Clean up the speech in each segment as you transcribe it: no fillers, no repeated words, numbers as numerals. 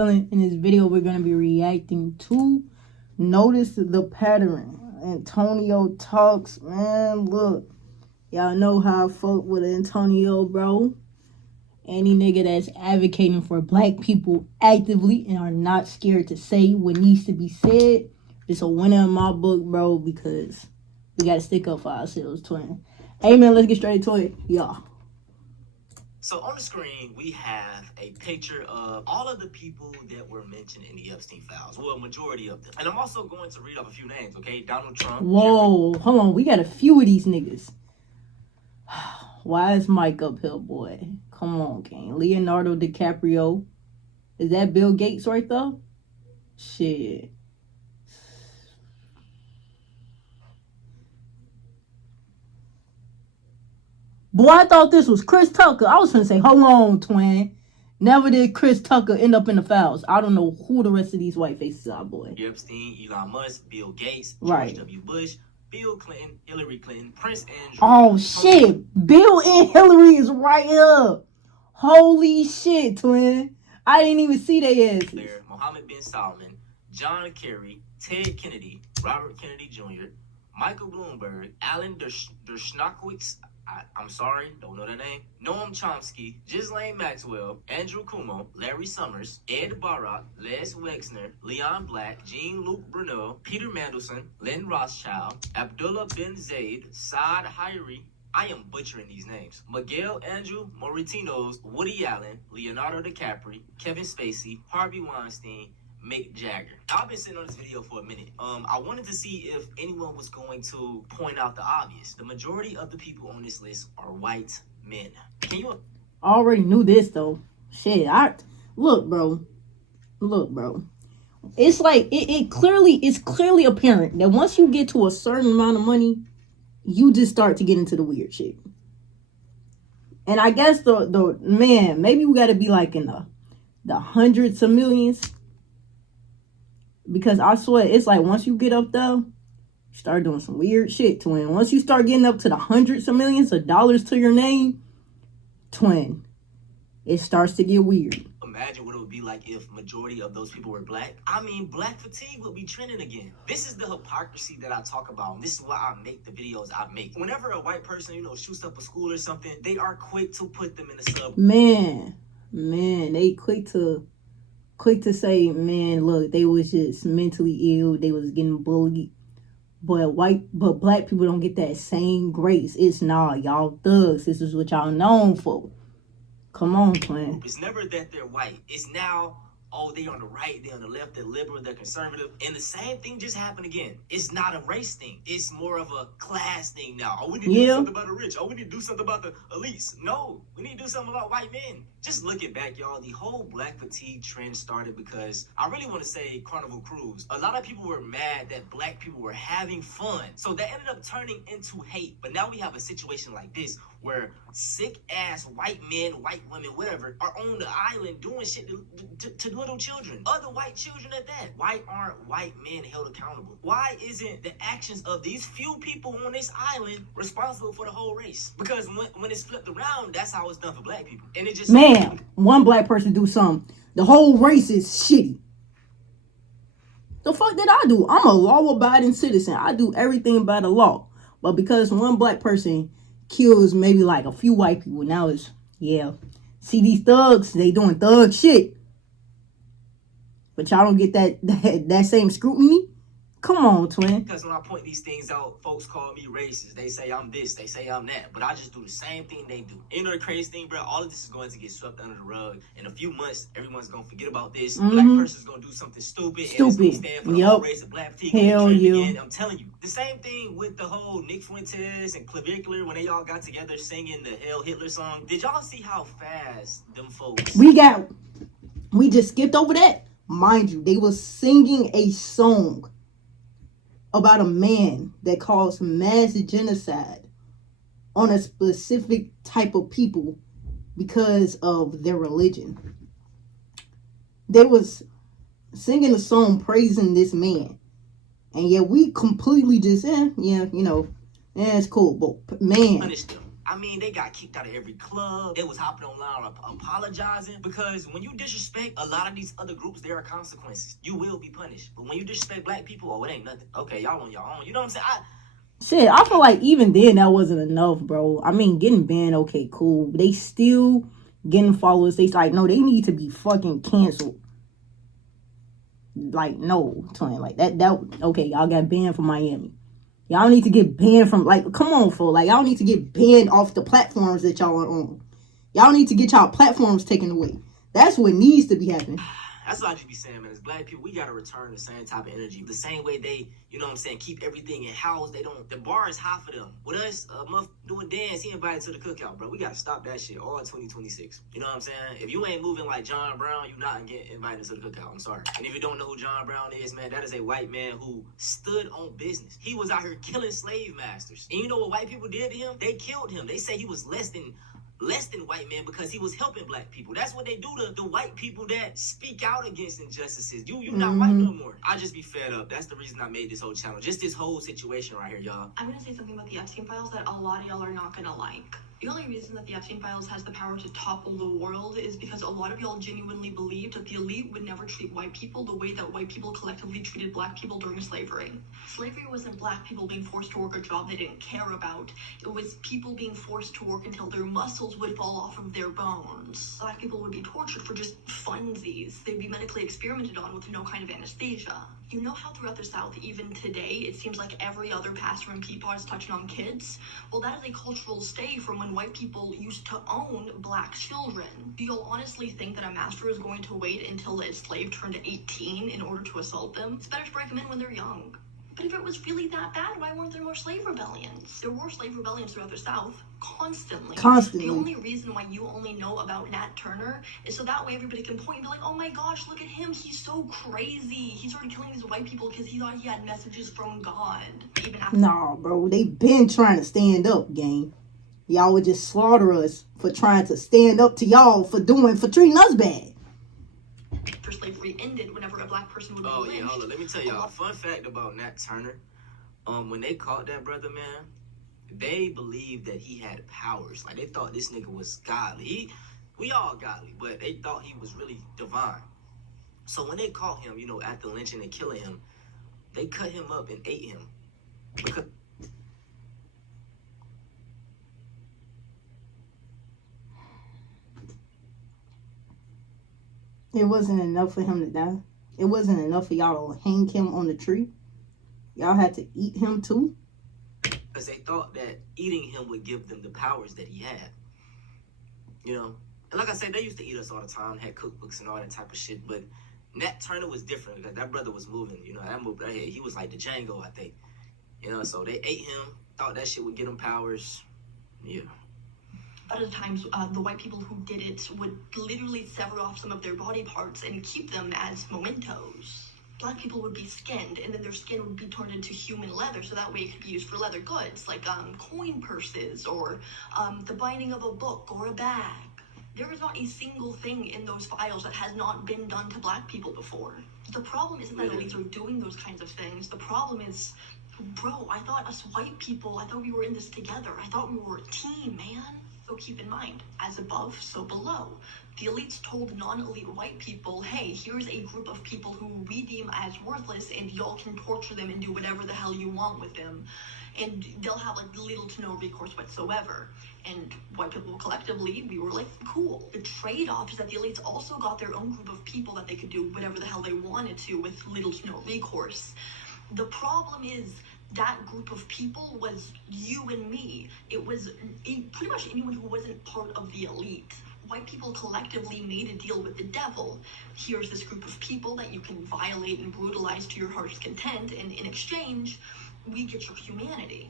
feeling. In this video, we're going to be reacting to Notice the Pattern. Antonio Talks, man, look. Y'all know how I fuck with Antonio, bro. Any nigga that's advocating for black people actively and are not scared to say what needs to be said, it's a winner in my book, bro, because we got to stick up for ourselves, twin. Hey, man, let's get straight to it. Y'all. So on the screen, we have a picture of all of the people that were mentioned in the Epstein files. Well, a majority of them. And I'm also going to read off a few names, okay? Donald Trump. Whoa, Jeffrey. Hold on. We got a few of these niggas. Why is Mike up here, boy? Come on, King. Leonardo DiCaprio. Is that Bill Gates right there? Shit. Boy, I thought this was Chris Tucker. I was finna say, hold on, twin. Never did Chris Tucker end up in the files. I don't know who the rest of these white faces are, boy. Epstein, Elon Musk, Bill Gates, right. George W. Bush, Bill Clinton, Hillary Clinton, Prince Andrew. Oh, shit. Bill and Hillary is right here. Holy shit, twin. I didn't even see their asses. Mohammed bin Salman, John Kerry, Ted Kennedy, Robert Kennedy Jr., Michael Bloomberg, Alan Dershowitz, I'm sorry, don't know the name. Noam Chomsky, Ghislaine Maxwell, Andrew Cuomo, Larry Summers, Ed Barak, Les Wexner, Leon Black, Jean-Luc Bruno, Peter Mandelson, Lynn Rothschild, Abdullah bin Zayed, Saad Hariri. I am butchering these names. Miguel Angel Moratinos, Woody Allen, Leonardo DiCaprio, Kevin Spacey, Harvey Weinstein, Mick Jagger. I've been sitting on this video for a minute. I wanted to see if anyone was going to point out the obvious. The majority of the people on this list are white men. Can you? I already knew this though. Shit, look, bro. It's like it's clearly apparent that once you get to a certain amount of money, you just start to get into the weird shit. And I guess the man, maybe we got to be like in the hundreds of millions. Because I swear, it's like once you get up there, you start doing some weird shit, twin. Once you start getting up to the hundreds of millions of dollars to your name, twin, it starts to get weird. Imagine what it would be like if majority of those people were black. I mean, black fatigue would be trending again. This is the hypocrisy that I talk about. And this is why I make the videos I make. Whenever a white person, shoots up a school or something, they are quick to put them in the sub. Man, they quick to say, man, look, they was just mentally ill. They was getting bullied. But black people don't get that same grace. It's nah, y'all thugs. This is what y'all known for. Come on, twin. It's never that they're white. It's now, they on the right, they on the left, they're liberal, they're conservative. And the same thing just happened again. It's not a race thing. It's more of a class thing now. We need to do something about the rich. We need to do something about the elites. No, we need to do something about white men. Just looking back, y'all, the whole black fatigue trend started because I really want to say Carnival Cruise. A lot of people were mad that black people were having fun. So that ended up turning into hate. But now we have a situation like this where sick-ass white men, white women, whatever, are on the island doing shit to little children. Other white children at that. Why aren't white men held accountable? Why isn't the actions of these few people on this island responsible for the whole race? Because when it's flipped around, that's how it's done for black people. And it just... Man, one black person do something, the whole race is shitty. The fuck did I do? I'm a law-abiding citizen. I do everything by the law. But because one black person kills maybe like a few white people, now it's, yeah. See these thugs, they doing thug shit. But y'all don't get that same scrutiny? Come on, twin. Because when I point these things out, folks call me racist. They say I'm this, they say I'm that. But I just do the same thing they do. The crazy thing, bro? All of this is going to get swept under the rug. In a few months, everyone's going to forget about this. Black person's going to do something stupid. And it's going to stand for the whole race of black people. Hell yeah. I'm telling you. The same thing with the whole Nick Fuentes and Clavicular when they all got together singing the Hail Hitler song. Did y'all see how fast them folks... We just skipped over that. Mind you, they was singing a song about a man that caused mass genocide on a specific type of people because of their religion. They was singing a song praising this man. And yet we completely just, it's cool. But man, I mean, they got kicked out of every club. They was hopping online apologizing, because when you disrespect a lot of these other groups, there are consequences. You will be punished. But when you disrespect black people, oh, it ain't nothing. Okay, y'all on your own. You know what I'm saying? Shit, I feel like even then that wasn't enough, bro. I mean, getting banned, okay, cool. They still getting followers. They like, no, they need to be fucking canceled. Like, no, twin. Like, that, okay, y'all got banned from Miami. Y'all need to get banned from, like, come on, fool. Like, y'all need to get banned off the platforms that y'all are on. Y'all need to get y'all platforms taken away. That's what needs to be happening. That's what I just be saying, man. As black people, we gotta return the same type of energy. The same way they, you know what I'm saying, keep everything in house. They don't, the bar is high for them. With us, Muff doing dance, he invited to the cookout, bro. We gotta stop that shit all 2026. You know what I'm saying? If you ain't moving like John Brown, you not get invited to the cookout. I'm sorry. And if you don't know who John Brown is, man, that is a white man who stood on business. He was out here killing slave masters. And you know what white people did to him? They killed him. They say he was less than white men because he was helping black people. That's what they do to the white people that speak out against injustices. You not white no more. I just be fed up. That's the reason I made this whole channel. Just this whole situation right here, y'all. I'm gonna say something about the Epstein files that a lot of y'all are not gonna like. The only reason that the Epstein files has the power to topple the world is because a lot of y'all genuinely believed that the elite would never treat white people the way that white people collectively treated black people during slavery. Slavery wasn't black people being forced to work a job they didn't care about. It was people being forced to work until their muscles would fall off of their bones. Black people would be tortured for just funsies. They'd be medically experimented on with no kind of anesthesia. You know how throughout the South, even today, it seems like every other pastor and peapod is touching on kids? Well, that is a cultural stay from when white people used to own black children. Do y'all honestly think that a master is going to wait until a slave turned 18 in order to assault them? It's better to break them in when they're young. But if it was really that bad, why weren't there more slave rebellions? There were slave rebellions throughout the South, constantly. The only reason why you only know about Nat Turner is so that way everybody can point and be like, oh my gosh, look at him, he's so crazy. He started killing these white people because he thought he had messages from God. Even after— Nah, bro, they been trying to stand up, gang. Y'all would just slaughter us for trying to stand up to y'all for treating us bad. After slavery ended, whenever a black person would be lynched. Oh yeah, hold on. Let me tell y'all a fun fact about Nat Turner. When they caught that brother, man, they believed that he had powers. Like, they thought this nigga was godly. We all godly, but they thought he was really divine. So when they caught him, you know, after lynching and killing him, they cut him up and ate him. Because it wasn't enough for him to die. It wasn't enough for y'all to hang him on the tree. Y'all had to eat him too. Because they thought that eating him would give them the powers that he had. You know? And like I said, they used to eat us all the time, had cookbooks and all that type of shit. But Nat Turner was different because that brother was moving. You know, that moved right here. He was like the Django, I think. You know, so they ate him, thought that shit would get him powers. Yeah. A lot of times, the white people who did it would literally sever off some of their body parts and keep them as mementos. Black people would be skinned, and then their skin would be turned into human leather, so that way it could be used for leather goods, like coin purses, or the binding of a book or a bag. There is not a single thing in those files that has not been done to black people before. The problem isn't that elites are doing those kinds of things. The problem is, bro, I thought us white people, I thought we were in this together. I thought we were a team, man. So keep in mind, as above, so below. The elites told non-elite white people, hey, here's a group of people who we deem as worthless, and y'all can torture them and do whatever the hell you want with them. And they'll have like little to no recourse whatsoever. And white people collectively, we were like, cool. The trade-off is that the elites also got their own group of people that they could do whatever the hell they wanted to with little to no recourse. The problem is, that group of people was you and me. It was pretty much anyone who wasn't part of the elite. White people collectively made a deal with the devil. Here's this group of people that you can violate and brutalize to your heart's content, and in exchange, we get your humanity.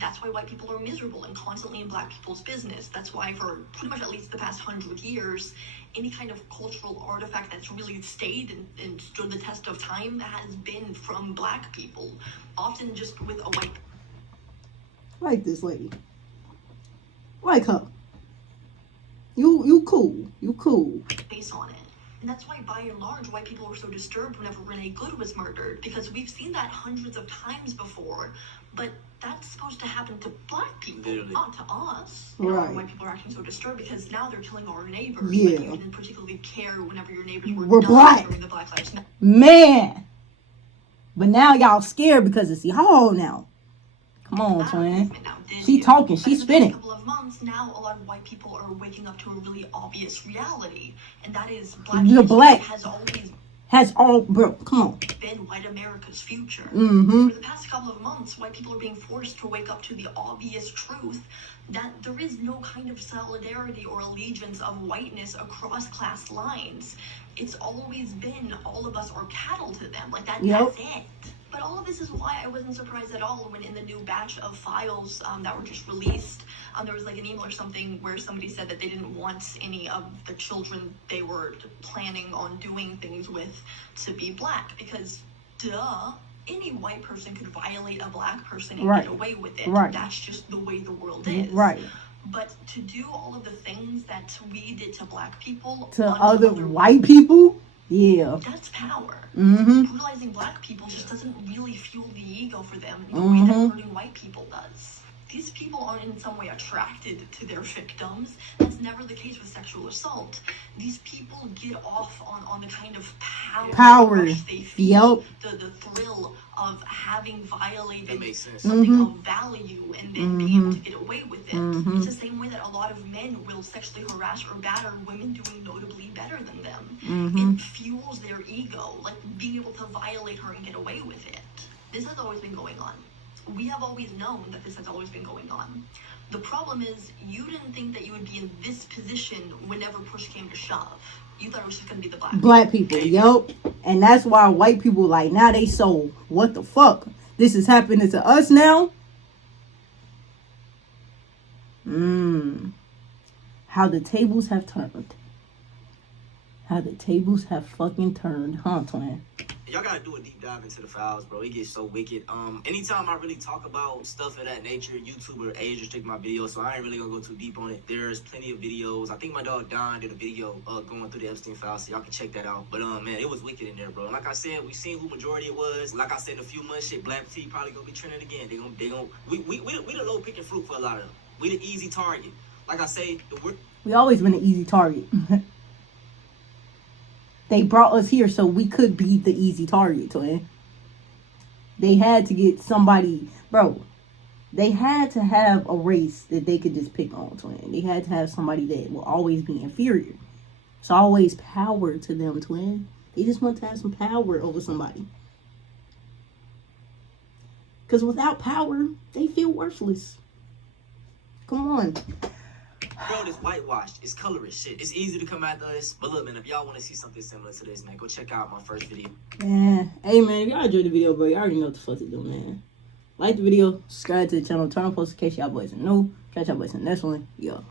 That's why white people are miserable and constantly in black people's business. That's why for pretty much at least the past 100 years, any kind of cultural artifact that's really stayed and stood the test of time has been from black people, often just with a white. Like this lady. Like her. You cool. You cool. Face on it. And that's why, by and large, white people were so disturbed whenever Renee Good was murdered, because we've seen that hundreds of times before, but that's supposed to happen to black people, not to us. Right. And white people are acting so disturbed because now they're killing our neighbors. Yeah. But you didn't particularly care whenever your neighbors We're dying black. during the Black Lives Matter. Man. But now y'all scared because it's y'all now. Come on, twin. She talking. She spinning. In a couple of months, now a lot of white people are waking up to a really obvious reality, and that is black has bro, come on. been white America's future. Mm-hmm. For the past couple of months, white people are being forced to wake up to the obvious truth that there is no kind of solidarity or allegiance of whiteness across class lines. It's always been all of us are cattle to them. Like that's it. But all of this is why I wasn't surprised at all when in the new batch of files that were just released, there was like an email or something where somebody said that they didn't want any of the children they were planning on doing things with to be black because, duh, any white person could violate a black person and get away with it. Right. That's just the way the world is. Right. But to do all of the things that we did to black people, to other white people, yeah, that's power. Mm-hmm. Brutalizing black people just doesn't really fuel the ego for them the way that hurting white people does. These people aren't in some way attracted to their victims. That's never the case with sexual assault. These people get off on the kind of power rush they feel, the thrill of having violated something of value and then being able to get away with it. It's the same way that a lot of men will sexually harass or batter women doing notably better than them. It fuels their ego, like being able to violate her and get away with it. This has always been going on. We have always known that this has always been going on. The problem is, you didn't think that you would be in this position whenever push came to shove. You thought it was just going to be the black people. Yup. And that's why white people like, now they so, what the fuck? This is happening to us now? How the tables have turned. How the tables have fucking turned, huh, twin? Y'all gotta do a deep dive into the files, bro. It gets so wicked. Anytime I really talk about stuff of that nature, YouTube or age restrict my videos, so I ain't really gonna go too deep on it. There's plenty of videos. I think my dog Don did a video going through the Epstein files, so y'all can check that out. But man, it was wicked in there, bro. Like I said, we seen who majority it was. Like I said, in a few months, shit, Black Tea probably gonna be trending again. We the low picking fruit for a lot of them. We the easy target. Like I say, we always been an easy target. They brought us here so we could be the easy target, twin. They had to get somebody, bro. They had to have a race that they could just pick on, twin. They had to have somebody that will always be inferior. It's always power to them, twin. They just want to have some power over somebody. Because without power, they feel worthless. Come on. Bro, this whitewashed. It's colorist shit. It's easy to come after us. But look, man, if y'all want to see something similar to this, man, go check out my first video. Man, hey, man, if y'all enjoyed the video, bro, y'all already know what the fuck to do, man. Like the video, subscribe to the channel, turn on posts in case y'all boys are new. Catch y'all boys in the next one. Yo.